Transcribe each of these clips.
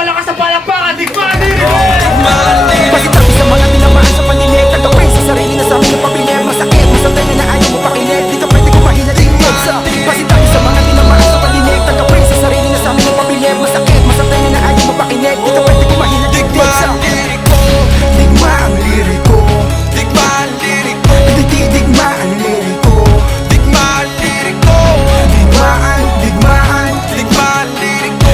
malakas sa palakpakan, digmaan liriko! Pasitabi sa mga tinamaan sa paninig, tagapin sa sarili na sa amin ng pabilib. Masakit, masakit na ayaw mo pakinig, di ka pwede kumain na tingin sa pasitabi sa mga tinamaan sa paninig, tagapin sa sarili na sa amin ng pabilib. Masakit, masakit na ayaw mo pakinig, di ka pwede kumain na tingin sa digma ang liriko, digma ang liriko, digma ang liriko, digma ang liriko, digmaan, digmaan, digma ang liriko,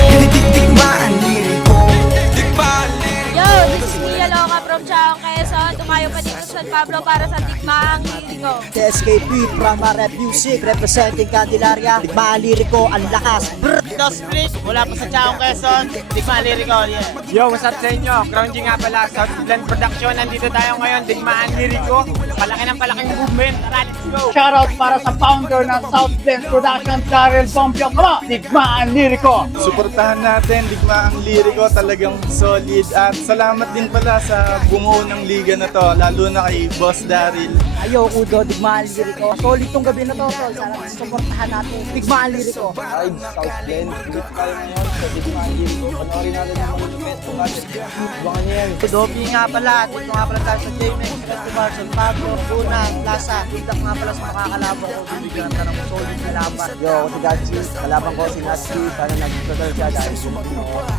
digma ang liriko, digma ang liriko. Yo, this is Mia Loca from Chaong, Quezon. Tumayo pa dito sa San Pablo para sa Digmaang Liriko. SKP from Rap Music representing Candelaria. Digmaan liriko, ang lakas. Dos Split, mula pa sa Chaong Quezon, Digmaan Liriko, yeah. Yo, what's up sa inyo? Crown G nga pala, South Blend Production. Nandito tayo ngayon, Digmaan Liriko. Palaki ng palaking movement. Tara, let's go! Shoutout para sa founder ng South Blend Production, Daryl Pompio. Come on, Digmaan Liriko! Suportahan natin, Digmaang Liriko, talagang solid. At salamat din pala sa bumuo ng liga na to, lalo na kay Boss Daryl. Ayo, Udo, digmaan liriko. Solid tong gabi na to, tol. Sana suportahan natin. Digmaan liriko. Ay, South Blend, ulit tayo ngayon sa Digmaang Liriko. Panoorin natin ang mga event kung natin. Abangan niyo yan. Dobi nga pala, dito nga pala tayo sa JMX Festival, San Pablo, Luna, Plaza. Dito nga pala sa makakalaban ko, bibigyan ng tanong solid na laban. Yo, ako si Gachi. Kalaban ko si Natsi. Sana nag-total siya dahil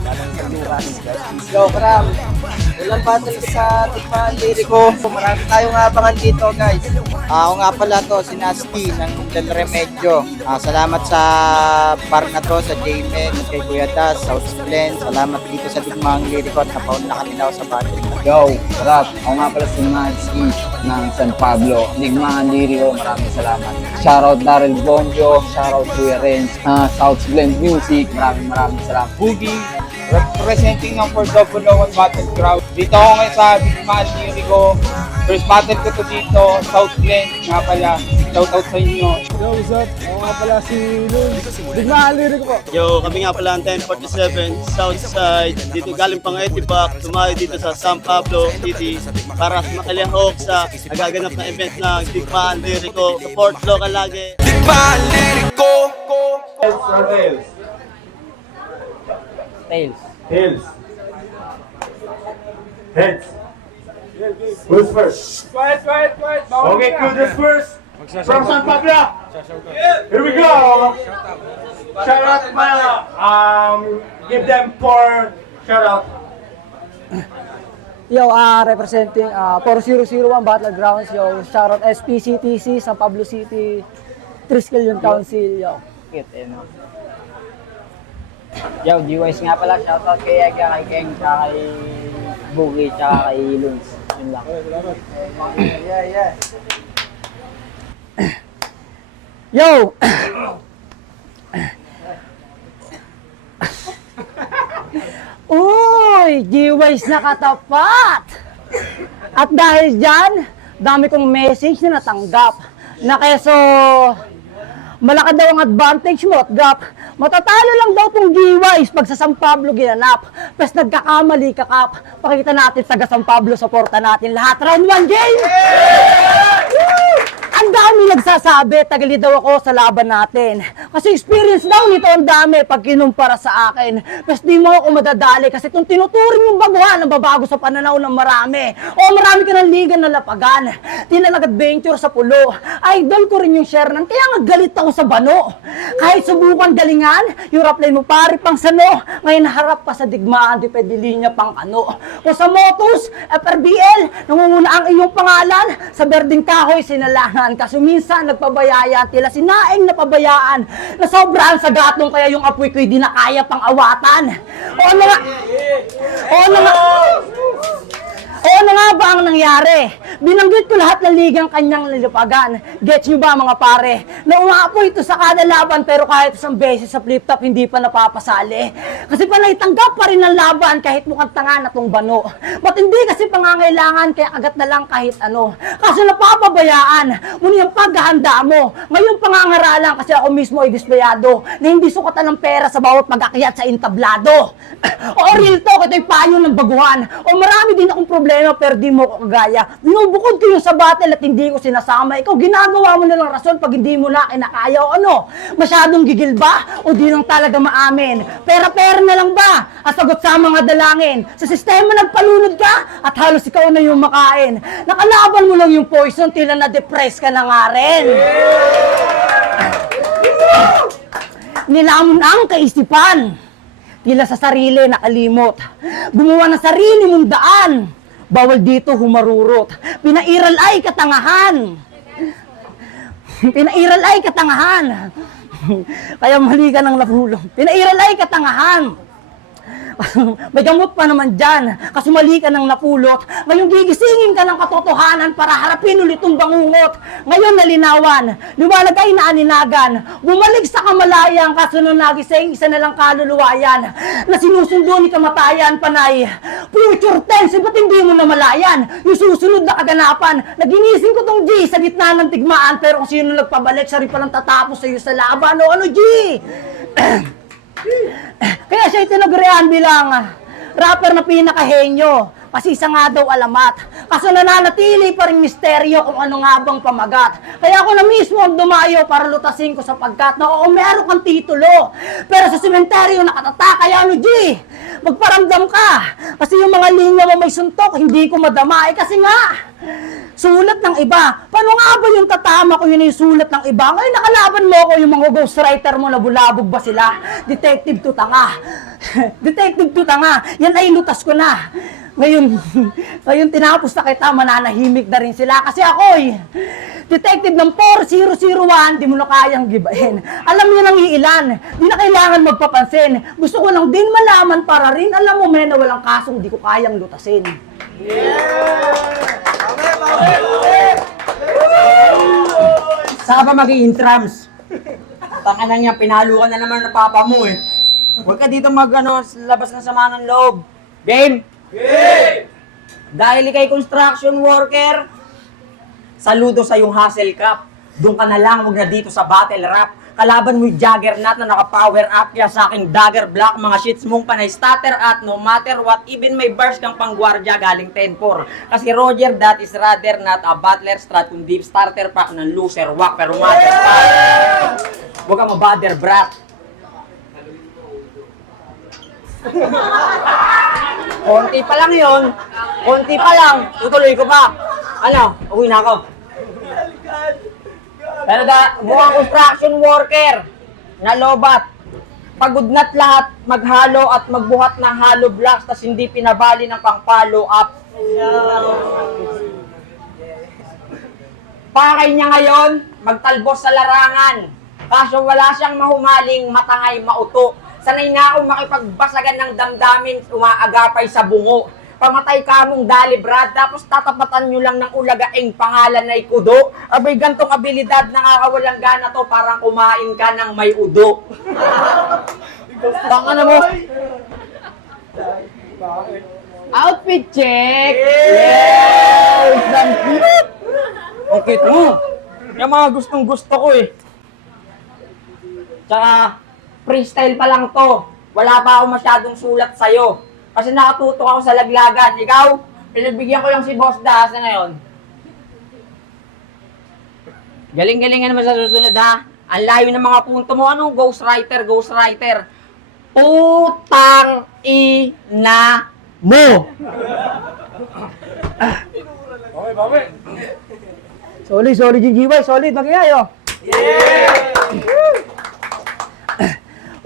laban sa Luras. Yo, Kram. Ilang battle sa Digmaan liriko. Marami tayong abangan dito, guys. Ako nga pala to, si Nasty ng Del Remedyo. Salamat sa park na to, sa JMX, kay Kuya Das, South Blend. Salamat dito sa Digmaang liriko at napaun na kami na ako sa battle. Yo, sarap. Ako nga pala si Natsi ng San Pablo. Digmaan Liriko, maraming salamat. Shoutout Daryl Bombio, shoutout Kuya Renz, South Blend Music, maraming salamat. Boogie, representing ng Cordova Battleground. Dito ako ngayon sa Digmaan Liriko. First battle ko to dito, South Blend, nga pala. Shoutout sa inyo. Yo, what's up? Ako nga pala si Lul. Digmaang Liriko po. Yo, kami nga pala ang 1047 Southside. Dito galing pang Etibac, tumayo dito sa San Pablo City para makilahok sa nagaganap na event ng Digmaan Liriko. Support local lagi. Digmaan liriko. Heads or tails? Tails. Tails. Heads. Who's first? Quiet! Okay, Kudos first. From San Pablo. Here we go. Shout out pala. Give them 4 shout out. Yo, representing 4001 Battlegrounds. Yo, shoutout SPCTC, San Pablo City, Triskelion Council. Yo. Yo, G-Wise nga pala. Shoutout kay Ega, kay Keng, tsaka kay Boogie, tsaka kay Luns. Yun lang. Yeah. Yo! Uy! G-Wise nakatapat! At dahil dyan, dami kong message na natanggap. Na keso, malaki daw ang advantage mo at gap. Matatalo lang daw tong G-Wise pag sa San Pablo ginanap. Pes nagkakamali ka, Kap. Pakita natin taga San Pablo, supporta natin lahat. Round 1 game! Ang dami nagsasabi, tagali daw ako sa laban natin. Kasi experience daw nito ang dami pag kinumpara sa akin. Mas di mo ako madadali kasi kung tinuturing yung baguhan, nababago sa pananaw ng marami. O marami ka ng liga na lapagan. Tinalag adventure sa pulo. Idol ko rin yung share ng kaya nga galit ako sa bano. Kahit subukan galingan, yung rap line mo pari pang sano. Ngayon harap pa sa digmaan, di pwede linya pang ano. Kung sa motos, FRBL, nangunguna ang iyong pangalan. Sa berding kahoy, sinalangan. Kasi minsan nagpabayaya tila sinaing napabayaan na sobrahan sa gatong kaya yung apoy ko'y di na kaya pang awatan. O ano nga ba ang nangyari? Binanggit ko lahat ng ligang kanyang nilipagan. Gets nyo ba mga pare? Na umaapoy ito sa kada laban pero kahit isang beses sa flip-top hindi pa napapasali. Kasi panay tanggap pa rin ang laban kahit mukhang tanga na tong bano. Ba't hindi kasi pangangailangan kaya agat na lang kahit ano. Kasi napapabayaan. Muna yung paghahanda mo. Ngayon pangangaralan kasi ako mismo ay displayado na hindi sukatan ng pera sa bawat pag-akyat sa entablado. O real talk, ito'y payo ng baguhan. O marami din akong problema pero di mo ko kagaya. No binubukod ko yung sa battle at hindi ko sinasama. Ikaw, ginagawa mo na lang rason pag hindi mo na kinakaya o ano? Masyadong gigil ba? O di lang talaga maamin? Pera-pera na lang ba? Ang sagot sa mga dalangin. Sa sistema nagpalunod ka at halos ikaw na yung makain. Nakalaban mo lang yung poison, tila na-depress ka na nga rin. Nilamon ang kaisipan. Tila sa sarili nakalimot. Gumawa ng sarili mong daan. Bawal dito humarurot. Pinairal ay katangahan. Pinairal ay katangahan. Kaya mali ka ng napulong. Pinairal ay katangahan. May gamot pa naman dyan. Kasi mali ka ng napulot. Ngayon gigisingin ka ng katotohanan para harapin ulit ang bangungot. Ngayon nalinawan. Liwanag ay naaninagan. Bumalik sa kamalayan. Kaso nung nagising, isa na lang kaluluwayan. Na sinusundo ni kamatayan, panay. Future tense, ba't hindi mo namalayan? Yung susunod na kaganapan. Naginising ko tong G sa gitna ng tigmaan. Pero kung sino nagpabalik, siya rin palang tatapos sa'yo sa laban. O ano G? Kaya siya itinagurian bilang rapper na pinakahenyo. Kasi isa nga daw alamat. Kaso nananatili pa rin misteryo kung ano nga bang pamagat. Kaya ako na mismo ang dumayo para lutasin ko sapagkat na oo, meron kang titulo. Pero sa sementeryo nakatata, kaya ano G? Magparamdam ka. Kasi yung mga linya mo may suntok, hindi ko madama. Kasi nga, sulat ng iba. Paano nga ba yung tatama ko yun yung sulat ng iba? Ngayon nakalaban mo ko yung mga ghostwriter mo na bulabog ba sila? Detective Tutanga. Detective Tutanga. Yan ay lutas ko na. Ngayon tinapos na kita, mananahimik na rin sila. Kasi ako'y detective ng 4001, di mo na kayang gibahin. Alam niyo nang iilan, di na kailangan magpapansin. Gusto ko lang din malaman para rin, alam mo men, na walang kasong di ko kayang lutasin. Saka ba mag-i-intrams? Taka na niya, pinalo ka na naman ng papa mo eh. Huwag ka dito labas ng sama ng loob. Game? Game! Dahil ikay construction worker, saludo sa yung hustle cup. Doon ka na lang, huwag na dito sa battle rap. Kalaban mo yung juggernaut na naka-power up kaya sa aking dagger block, mga shits mong panay stutter at no matter what, even may bars kang panggwardya galing 10-4. Kasi Roger, that is rather not a battler strat, kundi starter pack ng loser whack, pero mother pack. Huwag ka mabother, brat. Konti pa lang yun. Konti pa lang. Tutuloy ko pa. Ano? Uwi na ako. Pero mukhang construction worker na lobat. Pagod na't lahat maghalo at magbuhat ng hollow blocks tas hindi pinabali ng pang-follow up. Pakay niya ngayon, magtalbos sa larangan. Kaso wala siyang mahumaling matangay mauto. Sanay nga akong makipagbasagan ng damdamin, umaagapay sa bungo. Pamatay ka mong dali, Brad, tapos tatapatan nyo lang ng ulagaing pangalan na ikudo. Abay, gantong abilidad, nakakawalang gana to, parang kumain ka ng may udo. Tanga na mo. Outfit check! Yes! Okay, ito. Yung mga gustong gusto ko eh. Tsaka, freestyle pa lang to. Wala pa ako masyadong sulat sa'yo. Kasi nakatutok ako sa laglagan. Ikaw, pinagbigyan ko lang si Boss Das na ngayon. Galing-galingan naman sa susunod ha. Ang layo ng mga punto mo. Anong ghostwriter? Ghostwriter. Putang ina mo! Solid, GGY. Solid, magiyayo. Yeah!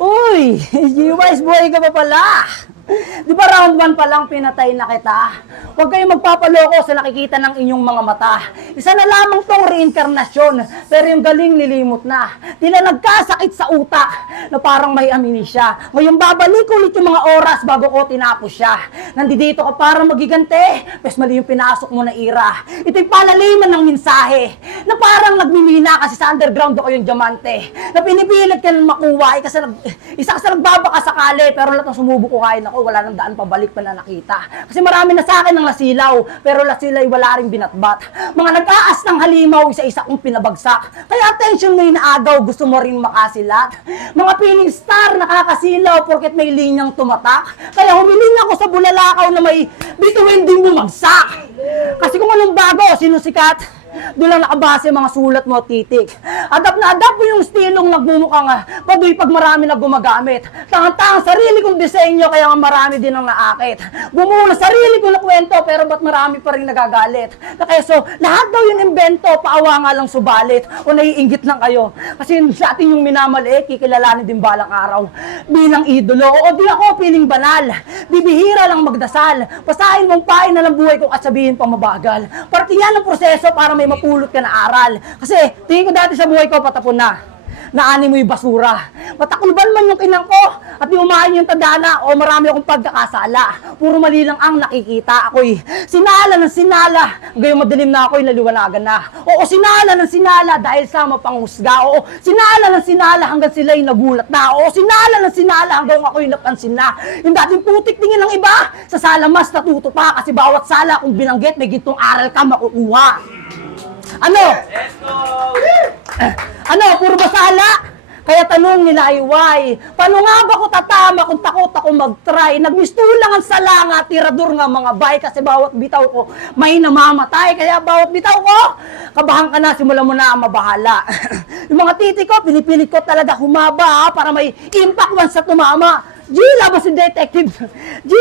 Uy, GWise, buhay ka pa pala. Di ba round 1 pa lang pinatay na kita? Huwag kayong magpapaloko sa nakikita ng inyong mga mata. Isa na lamang tong reinkarnasyon, pero yung galing lilimot na. Tila nagkasakit sa utak na parang may amnesia. Ngayon babalik ulit yung mga oras bago ko tinapos siya. Nandito ka para magigante, pes mali yung pinasok mo na ira. Ito'y palaliman ng mensahe na parang nagmimina kasi sa underground ako yung diamante. Na pinipilit ka ng makuha, kasi isa ka sa nagbabaka sakali, pero lahat ng sumubo ko kain ako, wala nang daan pabalik pa na nakita. Kasi marami na sa akin ng lasilaw, pero lasilay wala rin binatbat. Mga nag-aas ng halimaw, isa-isa kong pinabagsak. Kaya attention mo yung naagaw, gusto mo rin makasilat. Mga piling star, nakakasilaw, porket may linyang tumatak. Kaya humiling ako sa bulalakaw na may bituin din bumagsak. Kasi kung anong bago, sino sikat, doon lang nakabase ang mga sulat mo at titik. Adapt na adapt mo yung stilong nagmumukhang baduy pag marami na gumagamit. Tangang-tangang sarili kong disenyo, kaya nga marami din ang naakit. Bumuo na sarili ko na kwento, pero ba't marami pa rin nagagalit? Na kaya so, lahat daw yung invento, paawa nga lang subalit, o naiinggit lang kayo. Kasi sa atin yung minamali, kikilalanin din balang araw. Bilang idolo, o di ako piling banal. Bibihira lang magdasal. Pasahin mong pain na lang buhay ko at sabihin pang mabagal. Parte yan ang proseso para may mapulot ka na aral. Kasi tingin ko dati sa buhay ko patapon na. Naani mo yung basura. Matakulban man yung kinang ko at umahin yung tadhana o marami akong pagkakasala. Puro mali lang ang nakikita. Ako'y sinala ng sinala. Gayong madilim na ako'y naliwanagan na. Oo, sinala ng sinala dahil sa mapanghusga. Oo, sinala ng sinala hanggang sila'y nagulat na. Oo, sinala ng sinala hanggang ako'y napansin na. Yung dating putik tingin ng iba, sa sala mas natuto pa kasi bawat sala kung binanggit may gitong aral ka makukuha. Ano? Ano? Puro ba sala? Kaya tanong nila ay why? Paano nga ba ko tatama kung takot ako mag-try? Nagmistulang ang sala nga, tirador nga mga bay kasi bawat bitaw ko may namamatay. Kaya bawat bitaw ko, kabahan ka na, simulan mo na ang mabahala. Yung mga titi ko, pinipilit ko talaga humaba para may impact once sa tumama. G, labas si detective. G,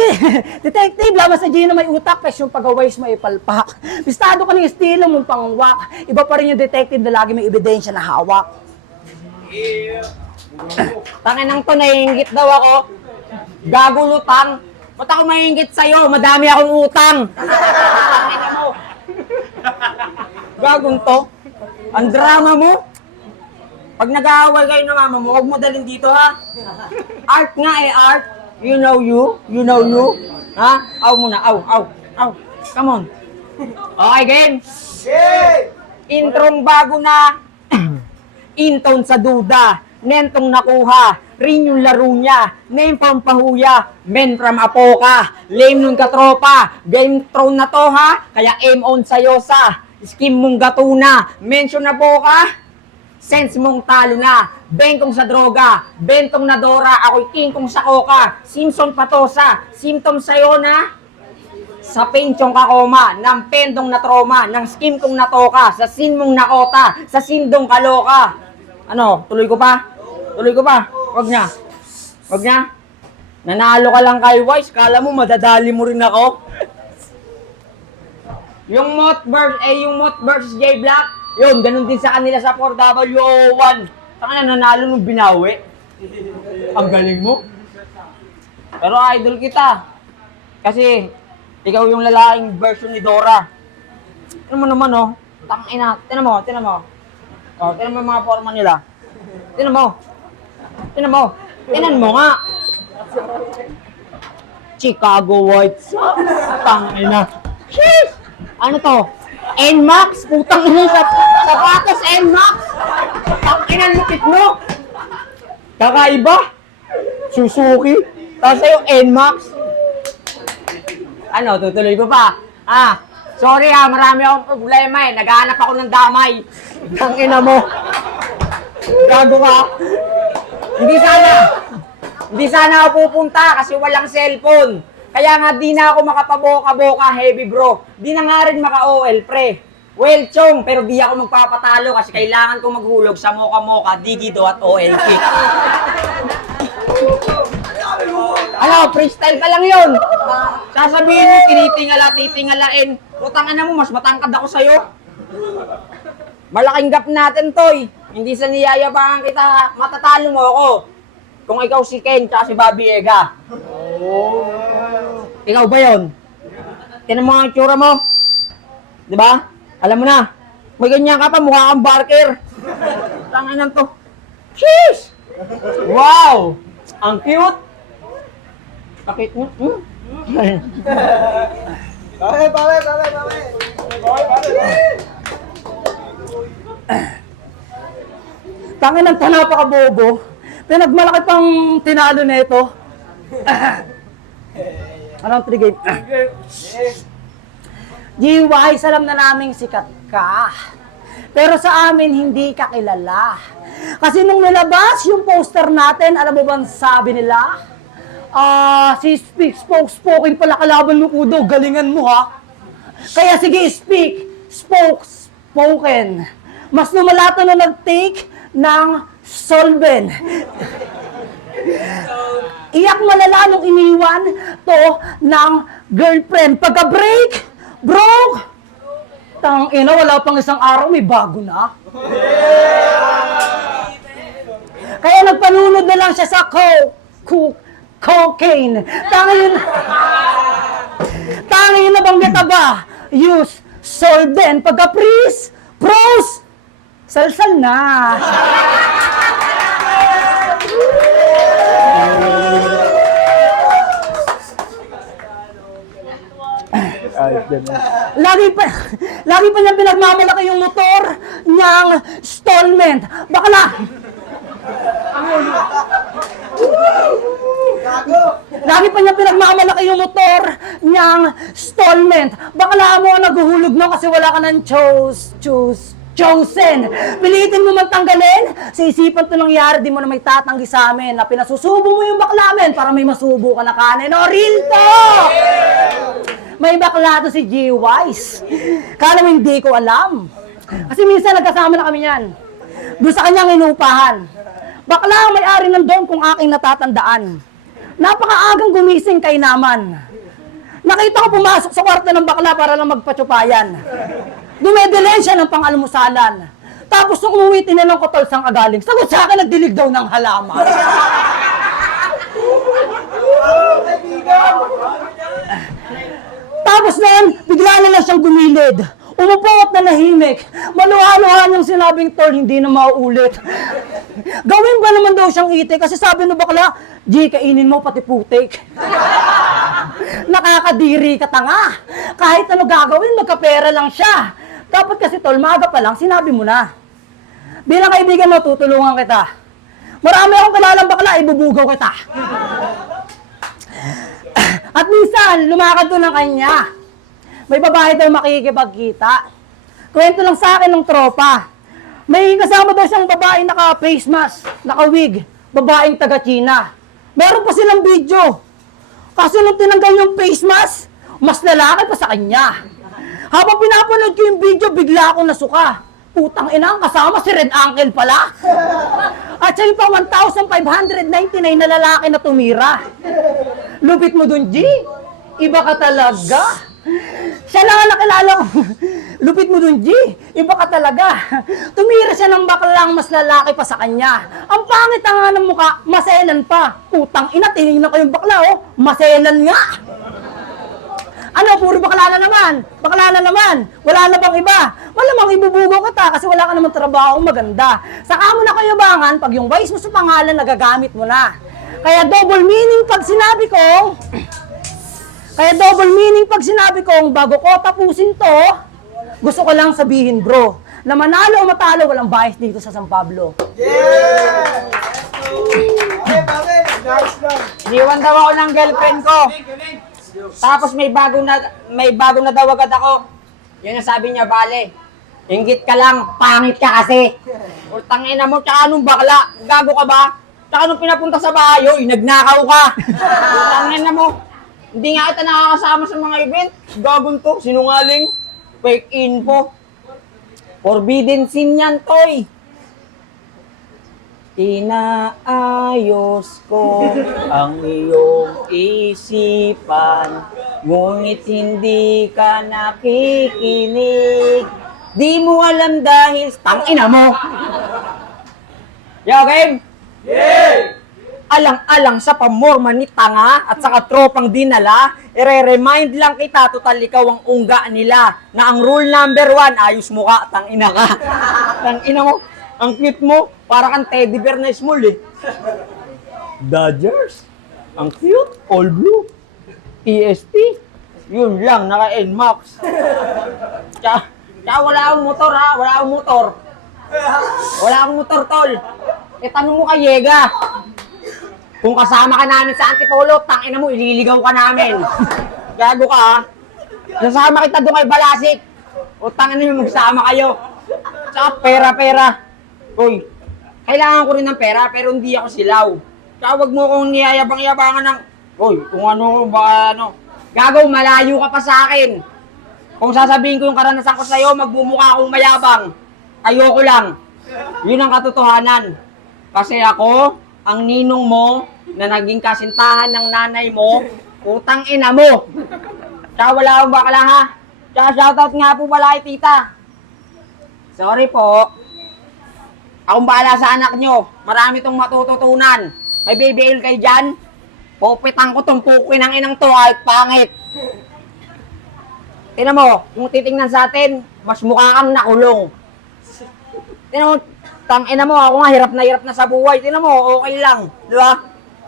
detective, labas si G na may utak, pes yung pag-aways mo ipalpak. Bistado ka ng estilo mong pangwak. Iba pa rin yung detective na lagi may ebidensya na hawak. Tanginang to, naiingit daw ako. Gagulutang. Ba't ako maiingit sa'yo? Madami akong utang. Tangina mo. Gagong to. Ang drama mo. Pag nag-aaway kayo ng mama mo, huwag mo dalhin dito, ha? Art nga art. You know you. You know you. Ha? Aw muna. Aw. Come on. Okay, game. Introng bago na. Intone sa duda. Nentong nakuha. Rin yung laro niya. Name from Pahuya. Men from Apoka. Lame nung katropa. Game throne na to, ha? Kaya aim on sa'yo sa. Skim mong gatuna. Mention na po ka. Sense mong talo na, bengkong sa droga, bentong na Dora, ako'y king kong sa coca, Simpson patosa, symptom sa'yo na, sa pensyong kakoma, ng pendong na trauma, ng skim kong natoka, sa sin mong nakota, sa sindong kaloka. Ano, tuloy ko pa? Wag niya. Nanalo ka lang kay Wise, kala mo madadali mo rin ako. Yung Mot versus J Black, yun, ganun din sa kanila sa 4W01. Saka na nanalo nung binawi. Ang galing mo. Pero idol kita. Kasi, ikaw yung lalaking version ni Dora. Tinan mo naman, oh. Tangina. Tinan mo. Oh, tinan mo yung mga forma nila. Tinan mo nga. Chicago White Sox. Tangina. Sheesh! Ano to? NMAX? Putang ina sa sapatos NMAX? Tanginan lupit mo! Kakaiba? Suzuki? Tapos sa'yo NMAX? Ano, tutuloy ko pa? Sorry marami akong problema eh. Naghahanap ako ng damay. Tangina mo. Gago ka. Hindi sana ako pupunta kasi walang cellphone. Kaya nga di na ako makapaboka-boka, heavy bro. Di na nga rin maka-OL, pre. Well, chong, pero di ako magpapatalo kasi kailangan kong maghulog sa moka-moka, digido at OLP. Ano, freestyle pa lang yun. Sasabihin mo, titingalain. Putang ina mo, mas matangkad ako sa'yo. Malaking gap natin, Toy. Hindi sa niyayabangan kita, matatalo mo ako. Kung ikaw si Ken, tsaka si Bobby Ega. Ikaw ba yun? Tinan mo ang tsura mo. Diba? Alam mo na. May ganyan ka pa, mukha kang barker. Tanginan to. Sheesh! Wow! Ang cute! Bakit mo? Tanginan to, napaka-bobo. Pinagmalaki pang tinalo nito. Anong trigger? GY, alam na naming sikat ka. Pero sa amin, hindi ka kilala. Kasi nung nilabas yung poster natin, alam mo bang sabi nila? Si spokespoken pala kalaban mo, Kudo. Galingan mo, ha? Kaya sige, spoken. Mas lumala to na nag-take ng solvent. Iyak malala nung iniwan to ng girlfriend. Pagka-break, broke. Tangina, wala pang isang araw, may bago na. Kaya nagpanunod na lang siya sa cocaine. Tangin na bang metaba? Use solvent. Pagka-pros, salsal na. Lagi pa niyang pinagmamalaki yung motor niyang stallment. Bakla! Lagi pa niyang pinagmamalaki yung motor niyang stallment. Bakla mo ang naguhulog nun kasi wala ka ng chosen. Pilitin mo man tanggalin, sa isipan to nangyari, di mo na may tatanggi sa amin na pinasusubo mo yung baklamen para may masubo ka na kanin. O, real to! May bakla to si G-Wise. Kala mo hindi ko alam. Kasi minsan nagkasama na kami yan. Doon sa kanyang inupahan. Bakla ang may-ari ng dorm kung aking natatandaan. Napakaagang gumising kay naman. Nakita ko pumasok sa kwarto ng bakla para lang magpatsupayan. Dumedelen siya ng pang-almusalan. Tapos nung umuwi, tinanong ko tol saan ka galing. Sagot sa akin, nagdilig daw ng halaman. Tapos noon, bigla na lang siyang gumilid. Umupo at nanahimik. Maluha-luha niyang sinabing, tol, hindi na mauulit. Gawin ba naman daw siyang itik? Kasi sabi no bakla, G, kainin mo pati putik. Nakakadiri ka tanga. Kahit ano gagawin, magkapera lang siya. Dapat kasi tol, maaga pa lang, sinabi mo na. Bilang kaibigan mo, tutulungan kita. Marami akong kilalang bakla, ibubugaw kita. At minsan, lumakad doon ng kanya. May babae daw makikipagkita. Kwento lang sa akin ng tropa. May kasama daw siyang babae naka-face mask, naka-wig, babaeng taga-China. Meron pa silang video. Kaso nung tinanggal yung face mask, mas lalaki pa sa kanya. Habang pinapanood ko yung video, bigla akong nasuka. Putang ina, kasama si Red Uncle pala. At siya yung pa 1,599 na lalaki na tumira. Lupit mo dun, G. Iba ka talaga. Siya lang ang nakilala ko. Lupit mo dun, G. Iba ka talaga. Tumira siya ng baklang mas lalaki pa sa kanya. Ang pangit nga ng mukha, maselan pa. Putang ina, tinignan ko yung bakla, oh. Maselan nga. Ano, puro bakla na naman. Bakla na naman. Wala na bang iba? Malamang ibubugaw ka kasi wala ka naman trabaho maganda. Saka mo na kayabangan pag yung wise mo sa pangalan nagagamit mo na. Kaya double meaning pag sinabi kong bago ko tapusin to, gusto ko lang sabihin bro, na manalo o matalo walang bias dito sa San Pablo. Iniwan daw ako ng girlfriend ko. Tapos may bago na daw agad ako. Yun ang sabi niya, bale. Inggit ka lang, pangit ka kasi. Utang ina mo, tsaka anong bakla? Gago ka ba? Tsaka nung pinapunta sa bahay, nagnakaw ka. Utang ina mo. Hindi nga kita nakakasama sa mga event. Gagong to, sinungaling. Fake info. Forbidden sin yan, toy. Inaayos ko ang iyong isipan, ngunit hindi ka nakikinig. Di mo alam dahil tangina mo. Yo, game? Yeah! Alang-alang sa pamorma ni tanga at saka tropang dinala, ire-remind lang kita, total ikaw ang ungga nila, na ang rule number 1, ayos mo ka, tangina ka. Tangina mo, ang cute mo, para kang teddy bear na small eh. Dodgers, ang cute, all blue. EST, yun lang, naka-NMAX. Tsaka wala akong motor ha, wala akong motor. Wala akong motor, tol. Tanong mo kay Yega. Kung kasama ka namin sa Antipolo, tangina mo, ililigaw ka namin. Gago ka ha. Nasama kita doon kay Balasik. O tangina mo, magsama kayo. Tsaka pera-pera. Uy, kailangan ko rin ng pera, pero hindi ako silaw. Tsaka wag mo kong niyayabang-yabangan ng, uy, kung ano, baka ano. Gago, malayo ka pa sa akin. Kung sasabihin ko yung karanasan ko sa'yo, magmumukha akong mayabang. Ayoko lang. Yun ang katotohanan. Kasi ako, ang ninong mo, na naging kasintahan ng nanay mo, utang ina mo. Tsaka wala akong bakla ha. Tsaka shoutout nga po pala kay tita. Sorry po. Akong bahala sa anak nyo. Marami tong matututunan. May BBL kayo dyan. Pupitan ko tong pukoy ng inang to kahit pangit. Tingnan mo, kung titingnan sa atin, mas mukha kang nakulong. Tingnan mo, tangina mo, ako nga hirap na sa buhay. Tingnan mo, okay lang. Di ba?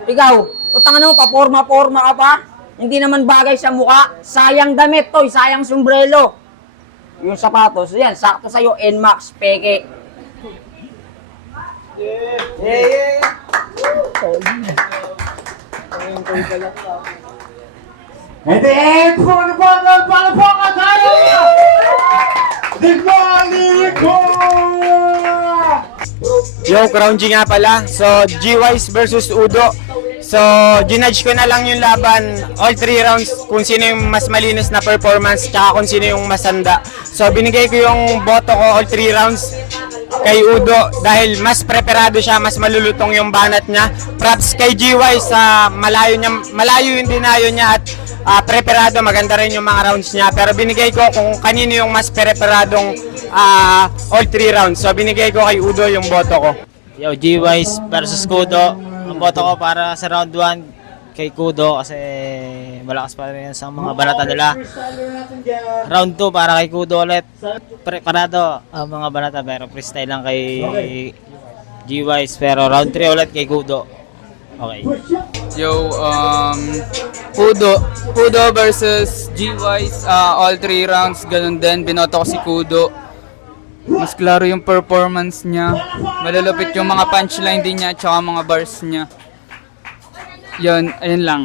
Ikaw, utang ano, paporma-porma ka pa? Hindi naman bagay sa mukha. Sayang damit to, sayang sombrero. Yung sapatos, yan, sakto sa'yo, NMAX, peke. And then, palapaka tayo! Digmaan Lirico! Yo, Crown G nga pala. So, G-Wise versus Udo. So, ginudge ko na lang yung laban all 3 rounds kung sino yung mas malinis na performance tsaka kung sino yung masanda. So, binigay ko yung boto ko all 3 rounds kay Udo dahil mas preparado siya, mas malulutong yung banat niya. Props kay G-Wise sa malayo yung dinayo niya at preparado, maganda rin yung mga rounds niya. Pero binigay ko kung kanino yung mas preparadong all 3 rounds. So binigay ko kay Udo yung boto ko. Yo, G-Wise versus Kudo. Ang boto ko para sa round 1 kay Kudo kasi malakas pa rin sa mga banata nila. Round 2 para kay Kudo ulit. Preparado ang mga banata pero freestyle lang kay G-Wise. Pero round 3 ulit kay Kudo. Okay. Yo, Kudo versus G-Wise, all 3 rounds, ganun din, binoto ko si Kudo. Mas klaro yung performance niya, malalupit yung mga punchline din niya, tsaka mga bars niya. Yun, ayun lang.